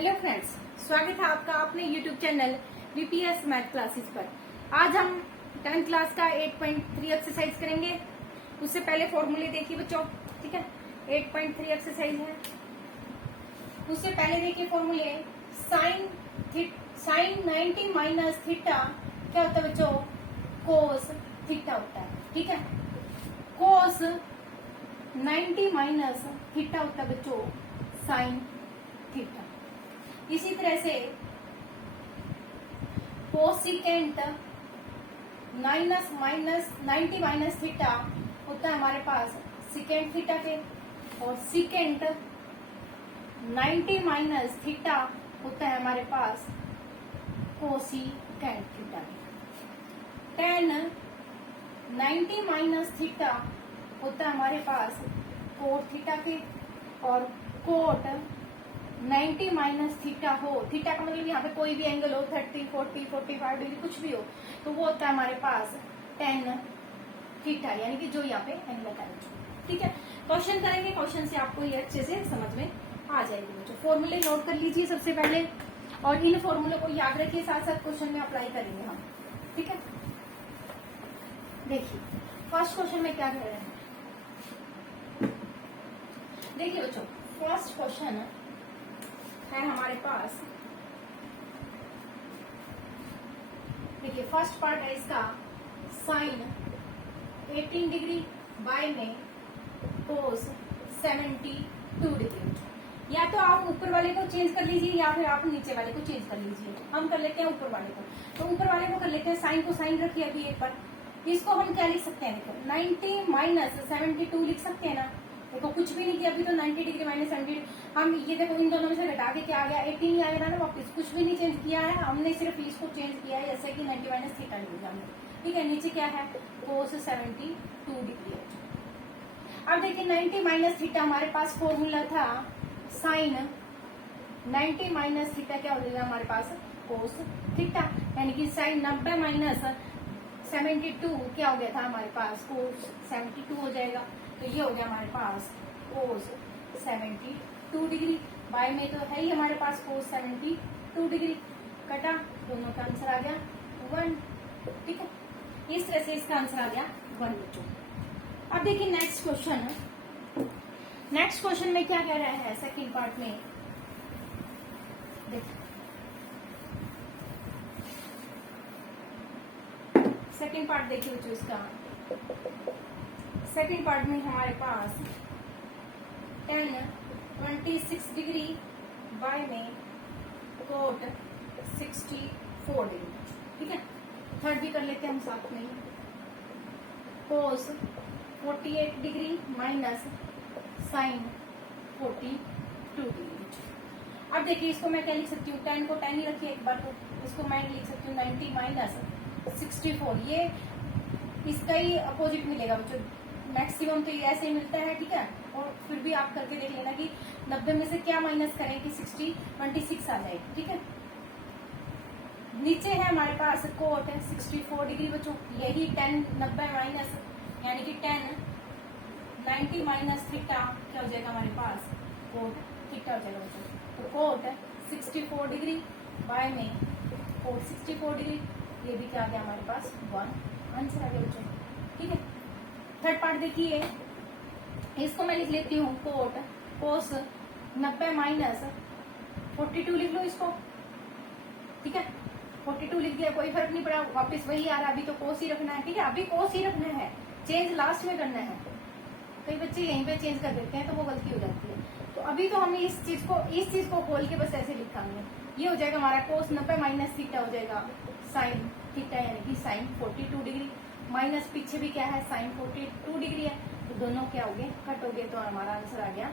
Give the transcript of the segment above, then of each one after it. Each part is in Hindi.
हेलो फ्रेंड्स, स्वागत है आपका अपने YouTube channel BPS math classes पर। आज हम 10th क्लास का 8.3 एक्सरसाइज करेंगे। उससे पहले फॉर्मूले देखिए बच्चों, ठीक है। 8.3 एक्सरसाइज है। उससे पहले देखिए फॉर्मूले। साइन 90 माइनस थीटा क्या होता है बच्चों? कोस थीटा होता है, ठीक है। कोस 90 माइनस थीटा होता है बच्चों साइन थीटा। इसी तरह से कोसिकेंट 90 माइनस थीटा होता है हमारे पास सिकेंट थीटा के, और सिकेंट 90 माइनस थीटा होता है हमारे पास कोसिकेंट थीटा के। टेन 90 माइनस थीटा होता है हमारे पास कोट थीटा के, और कोट 90 माइनस थीटा हो, थीटा का मतलब यहाँ पे कोई भी एंगल हो, 30, 40, 45 डिग्री कुछ भी हो, तो वो होता है हमारे पास टेन थीटा, यानी कि जो यहाँ पे एंगल है, ठीक है। क्वेश्चन करेंगे, क्वेश्चन से आपको ये अच्छे से समझ में आ जाएगी बच्चों। फॉर्मूले नोट कर लीजिए सबसे पहले, और इन फॉर्मूले को याद रखिए, साथ साथ क्वेश्चन में अप्लाई करेंगे हम, ठीक है। देखिए फर्स्ट क्वेश्चन में क्या कह रहे हैं, देखिए बच्चों। फर्स्ट क्वेश्चन है हमारे पास, देखिए फर्स्ट पार्ट है इसका, साइन 18 डिग्री बाय में कोस 72 डिग्री। या तो आप ऊपर वाले को चेंज कर लीजिए, या फिर आप नीचे वाले को चेंज कर लीजिए। हम कर लेते हैं ऊपर वाले को, तो ऊपर वाले को कर लेते हैं। साइन को साइन रखिए अभी एक बार। इसको हम क्या लिख सकते हैं, देखो 90 माइनस 72 लिख सकते हैं ना। देखो कुछ भी नहीं किया अभी तो, 90 डिग्री माइनस 70। हम ये देखो इन दोनों में से घटा के क्या आ गया, 18 ही आ गया ना वापस। कुछ भी नहीं चेंज किया है हमने, सिर्फ इसको चेंज किया है, जैसे कि 90 माइनस थीटा लिख दिया हमने, ठीक है। नीचे क्या है, कोस 72 डिग्री है। अब देखिए 90 माइनस थीटा हमारे पास फॉर्मूला था साइन 90 माइनस थीटा क्या हो जाएगा हमारे पास, कोस थीटा, यानी कि साइन 90 माइनस 72 क्या हो गया था हमारे पास, कोस 72 हो जाएगा। तो ये हो गया हमारे पास कोस 72 डिग्री, बाय में तो है ही हमारे पास कोस 72 डिग्री, कटा, दोनों का आंसर आ गया 1, ठीक है। इस तरह से इसका आंसर आ गया 1 बच्चों। अब देखिए नेक्स्ट क्वेश्चन, नेक्स्ट क्वेश्चन में क्या कह रहा है सेकंड पार्ट में, देखिए सेकंड पार्ट देखिए बच्चों इसका। सेकंड पार्ट में हमारे पास 26 डिग्री बाय में कोट 64 डिग्री, ठीक है। थर्ड भी कर लेते हैं हम साथ में, कोस 48 डिग्री माइनस साइन 42 डिग्री। अब देखिए इसको मैं क्या लिख सकती हूँ, 10 को 10 ही रखिए एक बार, तो इसको मैं लिख सकती हूँ 90 माइनस 64। ये इसका ही अपोजिट मिलेगा बच्चों, मैक्सिमम तो ये ऐसे ही मिलता है, ठीक है। और फिर भी आप करके देख लेना कि 90 में से क्या माइनस करें कि 26 आ जाए, ठीक है। नीचे है हमारे पास कोट है 64 डिग्री बच्चों, यही 10 90 माइनस, यानी कि 10 90 माइनस थीटा क्या हो जाएगा हमारे पास, कोट थीटा हो जाएगा बच्चों। तो कोट 64 डिग्री बाय में कोट 64 डिग्री, ये भी क्या आ गया हमारे पास 1, आंसर आ गया बच्चों, ठीक है। थर्ड पार्ट देखिए, इसको मैं लिख लेती हूँ कोट कोस 90 माइनस 42 लिख लो इसको, ठीक है। 42 लिख दिया, कोई फर्क नहीं पड़ा, वापस वही आ रहा। अभी तो कोस ही रखना है, ठीक है। अभी कोस ही रखना है, चेंज लास्ट में करना है। कई बच्चे यहीं पे चेंज कर देते हैं तो वो गलती हो जाती है। तो अभी तो हमें इस चीज को खोल के बस ऐसे लिखांगे। ये हो जाएगा हमारा कोस 90 माइनस थीटा हो जाएगा साइन थीटा, यानी कि साइन 42 डिग्री, माइनस पीछे भी क्या है साइन 42 डिग्री है, तो दोनों क्या हो गए, कट हो गए, तो हमारा आंसर आ गया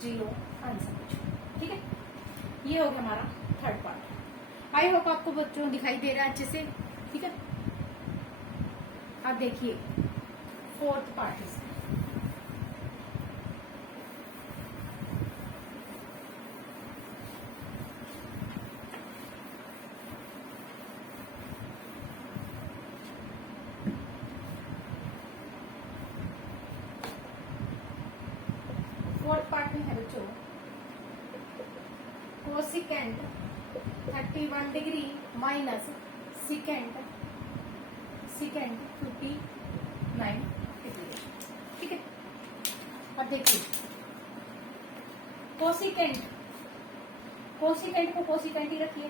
0 आंसर, ठीक है। ये हो गया हमारा थर्ड पार्ट। आई होप आपको बच्चों दिखाई दे रहा है अच्छे से, ठीक है। अब देखिए फोर्थ पार्ट इसका, फोर्थ पार्ट में है बच्चों cosecant 31 degree minus secant 59 degree. ठीक है, अब देखिए कोसिकेंट को कोसिकेंट ही रखिए।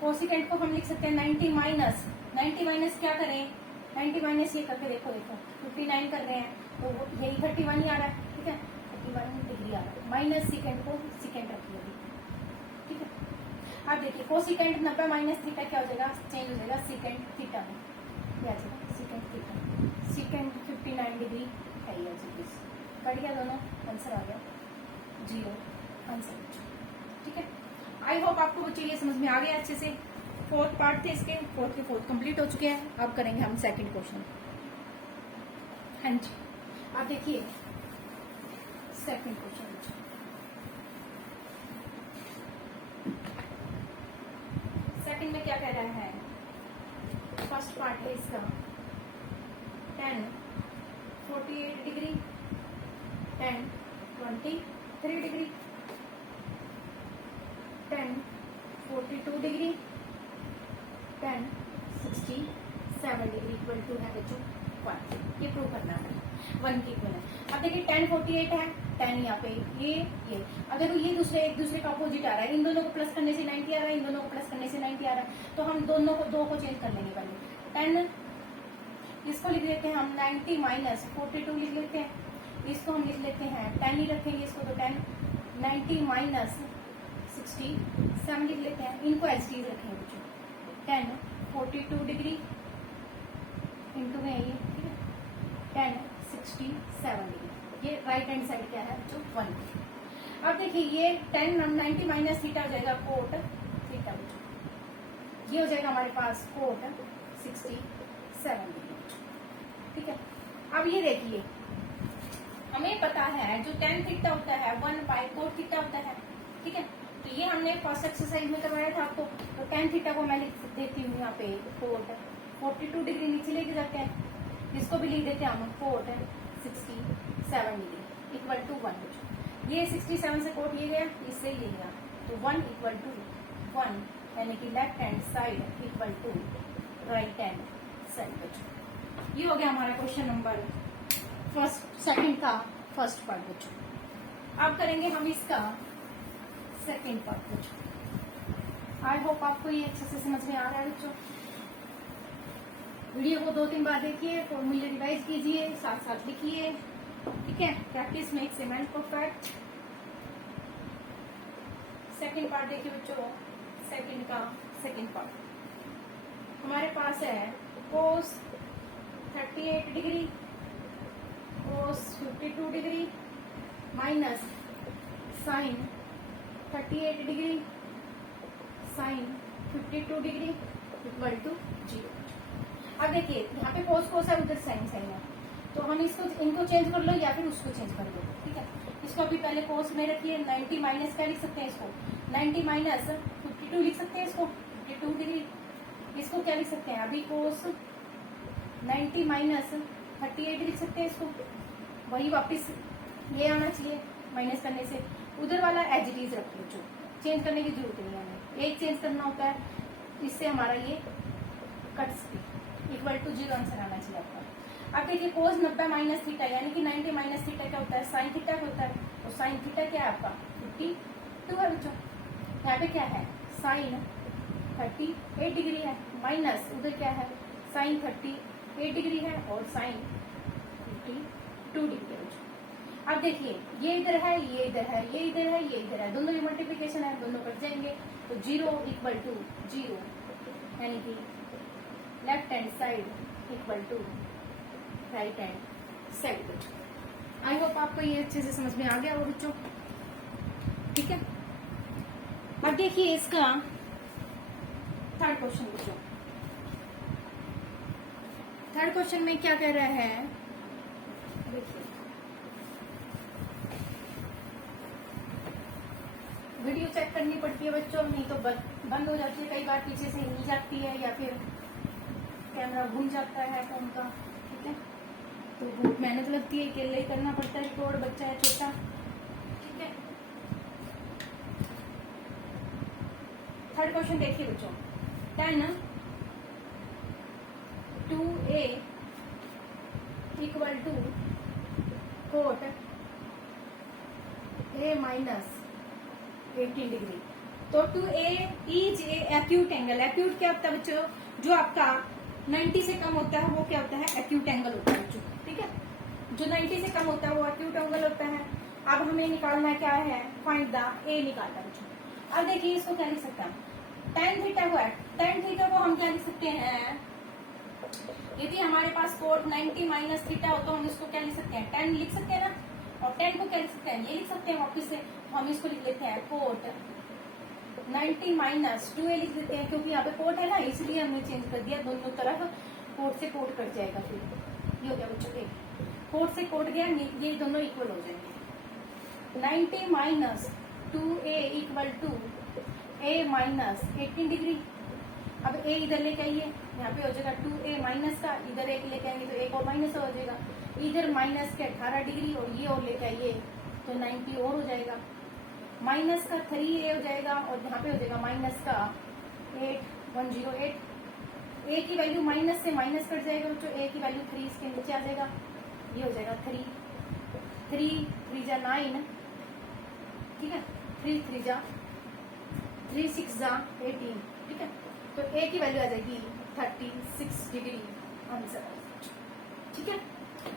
कोसिकेंट को हम लिख सकते हैं 90 माइनस क्या करें, 90 माइनस ये करके देखो 59 कर रहे हैं तो यही 31 ही आ रहा है। ठीक है, 31 डिग्री आ रहा है माइनस सिकेंट को सिकेंट रखिए अभी। ठीक है, अब देखिए कोसिकेंट 90 माइनस थीटा क्या हो जाएगा, चेंज हो जाएगा सिकेंट थीटा में, क्या आ जाएगा सिकेंट थीटा। सिकेंट 59 डिग्री है ये चीज, कट गया दोनों, आंसर आ गया 0 आंसर। ठीक है, आई होप आपको बच्चों ये समझ में आ गया अच्छे से। फोर्थ पार्ट थे इसके, फोर्थ के फोर्थ कंप्लीट हो चुके हैं। अब करेंगे हम सेकंड क्वेश्चन। हाँ जी, अब देखिए सेकंड क्वेश्चन। सेकंड में क्या कह रहा है, फर्स्ट पार्ट है इसका 10 48 degree 10 23 degree 10 42 degree 10 67 degree equal to है बच्चों 1। ये प्रूव करना है 1 की इक्वल है। अब देखिए 10 48 है, 10 यहाँ पे ये अगर ये एक दूसरे का अपोजिट आ रहा है, इन दोनों को प्लस करने से 90 आ रहा है, इन दोनों को प्लस करने से 90 आ रहा है, तो हम दोनों को दो को चेंज कर लेंगे पहले। 10 इसको लिख लेते हैं हम 90 माइनस 42 लिख लेते हैं, इसको हम लिख लेते हैं 10 ही रखेंगे इसको, तो 10 90 माइनस 67 लिख लेते हैं, इनको एज टीज रखेंगे बच्चों। 10 42 डिग्री इंटू में ये, ठीक है 10 67 डिग्री, ये राइट हैंड साइड क्या है बच्चों 1। अब देखिए ये 10 90 माइनस थीटा हो जाएगा कोट थीटा बच्चों, ये हो जाएगा हमारे पास कोट 67 डिग्री। ठीक है, अब ये देखिए हमें पता है जो tan थीटा होता है 1 बाय कोट थीटा होता है। ठीक है, तो ये हमने फर्स्ट एक्सरसाइज में करवाया था आपको, तो tan थीटा को मैं लिख देती हूँ यहाँ पे कोट 42 डिग्री नीचे लेके जाते हैं, इसको भी लिख देते हैं हम कोट 67 डिग्री इक्वल टू 1। ये 67 से कोट ये गया, इससे ये गया, तो 1 इक्वल टू 1, यानी कि left hand side equal to right hand side. ये हो गया हमारा क्वेश्चन नंबर सेकंड का फर्स्ट पार्ट बच्चों। अब करेंगे हम इसका सेकंड पार्ट बच्चों। आई होप आपको ये अच्छे से समझ में आ रहा है बच्चों। वीडियो को 2-3 बार देखिए, फॉर्मूले रिवाइज कीजिए, साथ साथ लिखिए। ठीक है, practice makes a man perfect. Second part देखिए बच्चों, सेकंड का सेकंड पार्ट हमारे पास है cos 38 degree cos 52 degree minus sine 38 degree sine 52 degree equal to 0। अब देखिए यहाँ पे कोस कोस है, उधर साइन साइन है, तो हम इनको चेंज कर लो या फिर उसको चेंज कर लो। ठीक है, इसको अभी पहले कोस में रखिए, 90 माइनस क्या लिख सकते हैं इसको, 90 माइनस 52 लिख सकते हैं इसको 52 डिग्री। इसको क्या लिख सकते हैं अभी कोस 90 माइनस 38 लिख सकते हैं इसको, वही वापस ये आना चाहिए माइनस करने से, उधर वाला एज इट इज रखिए, जो चेंज करने की जरूरत नहीं है हमें, एक चेंज करना होता है, इससे हमारा ये कट्स इक्वल टू 0 आंसर आना चाहिए आपका। अब देखिए कोस 90 माइनस थीटा यानी कि 90 माइनस थीटा क्या होता है, साइन थीटा क्या होता है, तो साइन थीटा क्या है आपका 52 है बच्चों। यहाँ पे क्या है साइन 38 डिग्री है माइनस उधर क्या है साइन 38 डिग्री है और साइन 52 डिग्री है बच्चों। अब देखिए ये इधर है, ये इधर है, ये इधर है, ये इधर है, दोनों की मल्टीप्लीकेशन है, दोनों कट जाएंगे, तो 0 इक्वल टू 0 यानी कि left hand side equal to right hand side बच्चों। आई होप आपको ये अच्छे से समझ में आ गया हो बच्चों। ठीक है, अब देखिए इसका थर्ड क्वेश्चन बच्चों। थर्ड क्वेश्चन में क्या कह रहा है, देखिए वीडियो चेक करनी पड़ती है बच्चों, नहीं तो बंद हो जाती है, कई बार पीछे से हिल जाती है या फिर कैमरा घूम जाता है फोन का। ठीक है, तो बहुत मेहनत लगती है, अकेले ही करना पड़ता है, रिकॉर्ड बच्चा है छोटा। ठीक है, थर्ड क्वेश्चन देखिए बच्चों, 10 2a equal to cot a minus 18 degree. तो 2a is a acute angle. Acute क्या होता है बच्चों, जो आपका 90 से कम होता है वो क्या होता है, एक्यूट एंगल होता है बच्चों, ठीक है। जो 90 से कम होता है वो एक्यूट एंगल होता है। अब हमें निकालना क्या है, फाइंड द ए निकालना बच्चों। अब देखिए इसको क्या लिख सकते हैं, tan थीटा को है, tan थीटा को हम क्या लिख सकते हैं, यदि हमारे पास कोट 90 माइनस थीटा हो तो हम इसको क्या लिख सकते हैं, tan लिख सकते हैं ना। और tan को क्या लिख सकते हैं, ये लिख सकते हैं वापिस से, तो हम इसको लिख लेते हैं कोट 90 माइनस 2a लिख देते हैं, क्योंकि यहाँ पे कोट है ना इसलिए हमने चेंज कर दिया, दोनों तरफ कोट से कोट कट जाएगा। फिर ये हो गया बच्चों के, कोट से कोट गया, ये दोनों इक्वल हो जाएंगे। 90 minus 2a equal to a minus 18 degree. अब a इधर लेके आइए, यहाँ पे हो जाएगा 2a माइनस का, इधर एक लेके आएंगे तो एक और माइनस हो जाएगा, इधर माइनस के 18 डिग्री और ये और लेके आइए तो 90 और हो जाएगा। माइनस का 3a हो जाएगा और यहाँ पे हो जाएगा माइनस का 8108। a की वैल्यू माइनस से माइनस कट जाएगा बच्चों, a की वैल्यू 3 इसके नीचे आ जाएगा, ये हो जाएगा 3 3 जा 9, ठीक है, 3 3 जा 3 6 जा 18, ठीक है। तो a की वैल्यू आ जाएगी 36 डिग्री आंसर, ठीक है।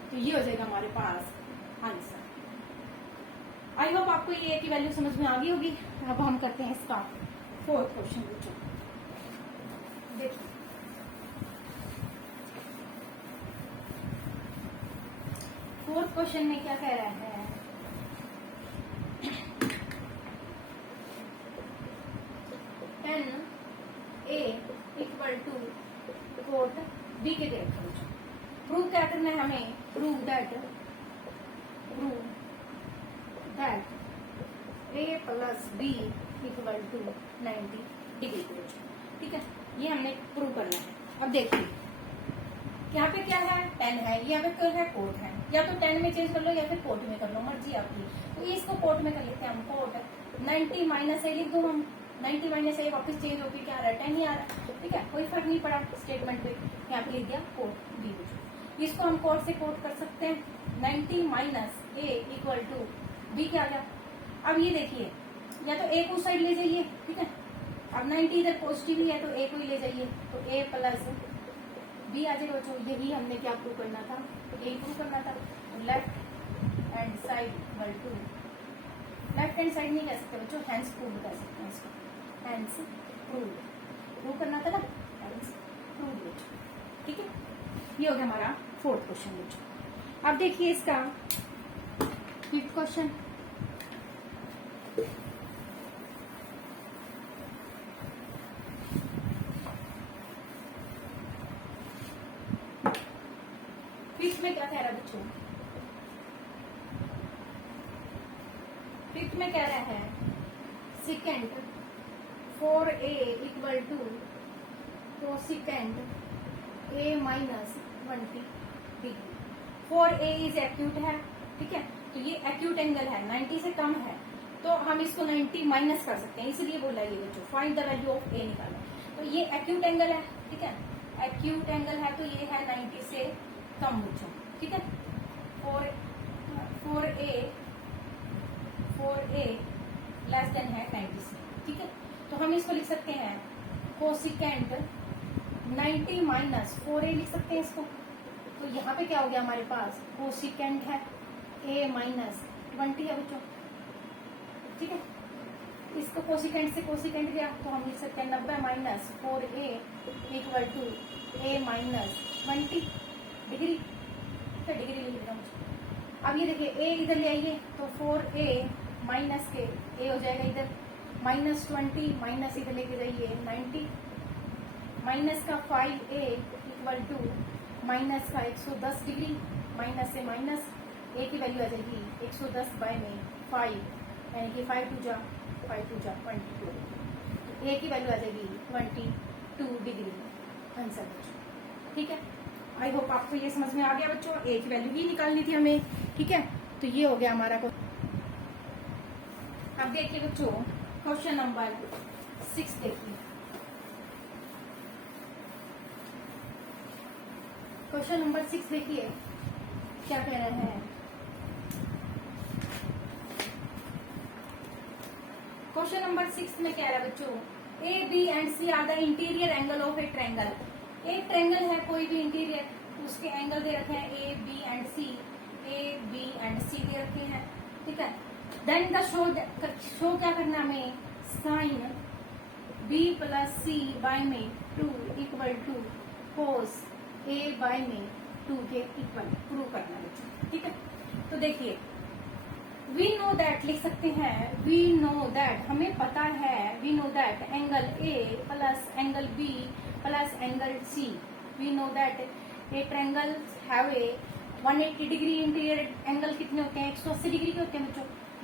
तो ये हो जाएगा हमारे पास आंसर। आई होप आपको ये की वैल्यू समझ में आ गई होगी। अब हम करते हैं इसका फोर्थ क्वेश्चन बच्चों। देखिए फोर्थ क्वेश्चन में क्या कह रहा है, tan A equal to cot B के दे रखा बच्चों। प्रूव क्या करना है हमें, prove that a plus B equal to 90 degree, ठीक है। ये हमने प्रूव करना है। अब देखिए यहाँ पे क्या है, 10 है, यहाँ पे क्या है, कोट है, या तो 10 में चेंज कर लो या फिर कोट में कर लो, मर्जी आपकी। तो इसको कोट में कर लेते हैं हम, कोट 90 माइनस ए लिख दो हम, 90 माइनस ए वापस चेंज होकर क्या आ रहा है, 10 ही आ रहा है, ठीक है, कोई फर्क नहीं पड़ा स्टेटमेंट पे, यहाँ पे लिख दिया कोट बी। इसको हम कोट से कोट कर सकते हैं, 90 minus A equal to B क्या आ गया। अब ये देखिए, या तो ए को साइड ले जाइए, ठीक है, अब 90 इधर पॉजिटिव है तो ए को ही ले जाइए, तो ए प्लस बी आ जाएगा बच्चों। यही हमने क्या प्रूव करना था, यही प्रूव करना था। Left hand side equal to, left hand side नहीं कह सकते बच्चों, हैंड्स प्रूव कह सकते हैं इसको, हैंड्स प्रूव करना था ना, हैंड्स प्रूव, ठीक है। ये हो गया हमारा फोर्थ क्वेश्चन बच्चों। अब देखिए इसका फिफ्थ क्वेश्चन, फिफ्थ में क्या कह रहा है बच्चों, फिफ्थ में कह रहा है secant 4a equal to cosecant a minus 20 degree. 4a is acute है, ठीक है, तो ये एक्यूट एंगल है, 90 से कम है, तो हम इसको 90 माइनस कर सकते हैं, इसलिए बोला ये बच्चों find the value of a निकालना। तो ये एक्यूट एंगल है, ठीक है, एक्यूट एंगल है तो ये है 90 से कम बच्चों, ठीक है। 4a लेस देन है 90 से, ठीक है। तो हम इसको लिख सकते हैं कोसेकेंड 90 माइनस 4a लिख सकते हैं इसको। तो यहाँ पे क्या हो गया हमारे पास, कोसेकेंड है a माइनस 20 है बच्चों, ठीक है। इसको कोसेकेंड से कोसेकेंड गया तो हम लिख सकते हैं 90 minus 4a equal to a minus 20 degree, तो डिग्री लिख रहा हूँ। अब ये देखिए a इधर ले आइए तो 4a माइनस के a हो जाएगा इधर, माइनस 20 माइनस इधर लेके जाइए 90, माइनस का 5a इक्वल टू माइनस का 110 डिग्री, माइनस से माइनस a की वैल्यू आ जाएगी 110 बाय में 5, यानी कि 5 टू जा 22, a की वैल्यू आ जाएगी 22 डिग्री आंसर, ठीक है। आई होप आपको ये समझ में आ गया बच्चों, a की वैल्यू ही निकालनी थी हमें, ठीक है। तो ये हो गया हमारा। अब देखिए बच्चों क्वेश्चन नंबर 6 देखिए, क्वेश्चन नंबर 6 देखिए क्या कह रहे हैं। क्वेश्चन नंबर 6 में कह रहा है बच्चों, A B and C are the interior angle of a triangle. एक ट्रायंगल है, कोई भी इंटीरियर, उसके एंगल दे रखे हैं A B and C, A B and C दे रखे हैं, ठीक है। देन द शो क्या करना है हमें, sine B plus C by में 2 equal to cos A by में 2 के इक्वल प्रूव करना है, ठीक है। तो देखिए, वी नो दैट लिख सकते हैं, वी नो दैट हमें पता है, we know that angle A plus angle B plus angle C, we know that a triangle have a 180 degree interior angle कितने होते हैं, 180 डिग्री के होते हैं बच्चों,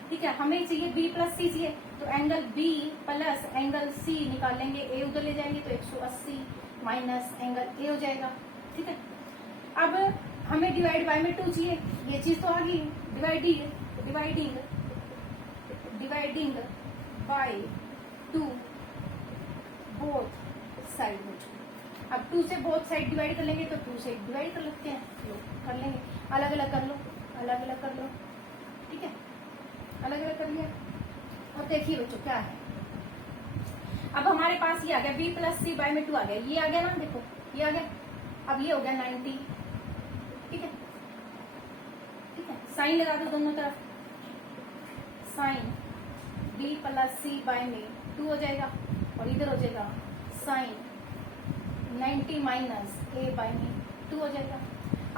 ठीक है। हमें चाहिए बी प्लस सी चाहिए, तो angle B plus angle C निकाल लेंगे, ए उधर ले जाएंगे तो 180 माइनस एंगल ए हो जाएगा, ठीक है। अब हमें डिवाइड बाय में 2 चाहिए, ये चीज तो आ गई, डिवाइडिंग बाय 2 बोथ साइड में। अब 2 से बोथ साइड डिवाइड कर लेंगे तो 2 से डिवाइड कर लेते हैं, लो कर लेंगे, अलग अलग कर लो, अलग अलग कर लो, ठीक है, अलग अलग कर लिया। और देखिए बच्चों क्या है, अब हमारे पास ये आ गया बी प्लस सी बाय में 2 आ गया, ये आ गया ना, देखो ये आ गया, अब ये हो गया 90, ठीक है, ठीक है। साइन लगा दो दोनों तरफ, sign B plus C by में 2 हो जाएगा, और इधर हो जाएगा साइन 90 माइनस ए बाय में 2 हो जाएगा।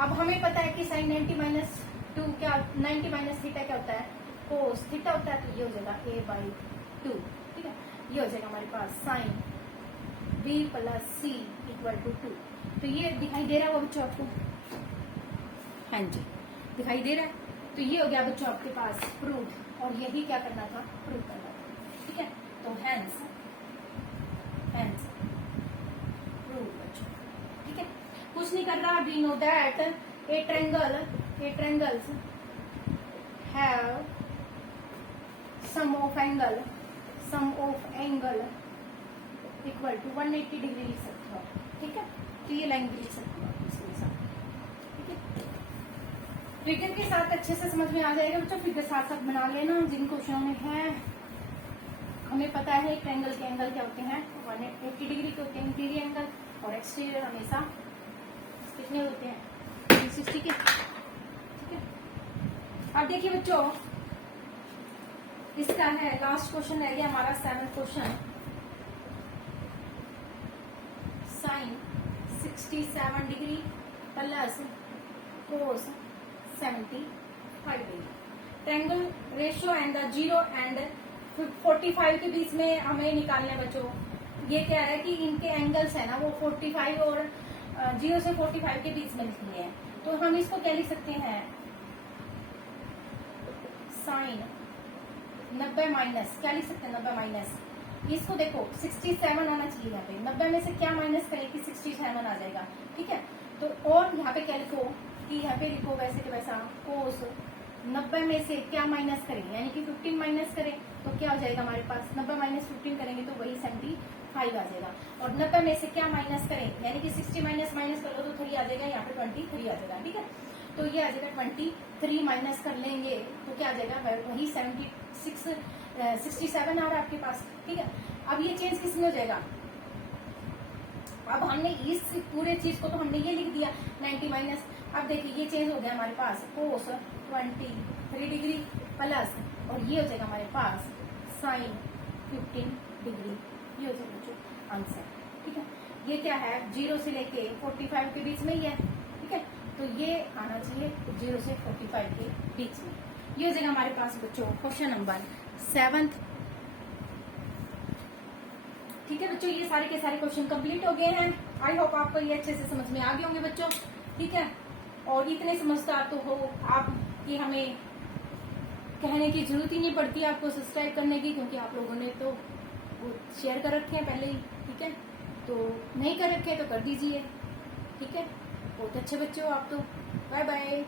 अब हमें पता है कि साइन 90 माइनस 2 क्या, 90 माइनस थीटा क्या होता है, कोस थीटा होता है, तो ये हो जाएगा ए बाई 2, ठीक है। ये हो जाएगा हमारे पास sine B plus C equal to 2। तो ये दिखाई दे रहा है वो बच्चों आपको, हाँ जी दिखाई दे रहा है। तो ये हो गया बच्चों आपके पास प्रूफ, और यही क्या करना था, प्रूफ करना था, ठीक है। तो हैंस प्रूफ बच्चों, ठीक है, कुछ नहीं कर रहा। We know that a triangles have sum of angle equal to 180 degree लिख सकते हो, ठीक है। तो ये लाइन भी लिख सकते हो इसके साथ, ठीक है। फिगर के साथ अच्छे से समझ में आ जाएगा बच्चों, फिगर साथ साथ बना लेना जिन क्वेश्चनों में है। हमें पता है ट्रायंगल के एंगल क्या होते हैं, 180 डिग्री के होते हैं इंटीरियर एंगल, और एक्सटीरियर हमेशा कितने होते हैं, 360 के, ठीक है। अब देखिए बच्चों, इसका है लास्ट क्वेश्चन रह गया हमारा 7th question, sine 67 degree plus cos 75 degree. Triangle ratio and the 0 and 45 के बीच में हमें निकालना है बच्चों। ये क्या है कि इनके एंगल्स है ना वो 45 और 0 से 45 के बीच में लिखनी है। तो हम इसको क्या लिख सकते हैं, साइन 90 माइनस, क्या लिख सकते हैं 90 माइनस, इसको देखो 67 आना चाहिए यहाँ पे, 90 में से क्या माइनस करें कि 67 आ जाएगा, ठीक है। तो और यहाँ पे क्या लिखो कि यहाँ पे लिखो वैसे के वैसा कोस 90 में से क्या माइनस करें, यानी कि 15 माइनस करें तो क्या हो जाएगा हमारे पास, 90 माइनस 15 करेंगे तो वही 75 आ जाएगा। और 90 में से क्या माइनस करें, यानी कि 60 माइनस कर लो तो 3 आ जाएगा, यहाँ पे 23 आ जाएगा, ठीक है। तो ये आ जाएगा 23 माइनस कर लेंगे तो क्या आ जाएगा, वही 67 आ रहा है आपके पास, ठीक है। अब ये चेंज किसमें हो जाएगा, अब हमने इस पूरे चीज को तो हमने ये लिख दिया 90 माइनस। अब देखिए ये चेंज हो गया हमारे पास कोस 23 डिग्री प्लस, और ये हो जाएगा हमारे पास साइन 15 डिग्री, ये हो जाएगा आंसर, ठीक है। ये क्या है 0 से लेके 45 के बीच में ही है, ठीक है। तो ये आना चाहिए 0 से 45 के बीच में। ये हो जाएगा हमारे पास बच्चों क्वेश्चन नंबर 7th, ठीक है बच्चों। ये सारे के सारे क्वेश्चन कंप्लीट हो गए हैं। आई होप आपको ये अच्छे से समझ में आ गए होंगे बच्चों, ठीक है। और इतने समझदार तो हो आप कि हमें कहने की जरूरत ही नहीं पड़ती आपको सब्सक्राइब करने की, क्योंकि आप लोगों ने तो वो शेयर कर रखे हैं पहले ही, ठीक है। तो नहीं कर रखे तो कर दीजिए, ठीक है। बहुत अच्छे बच्चे हो आप तो। Bye bye.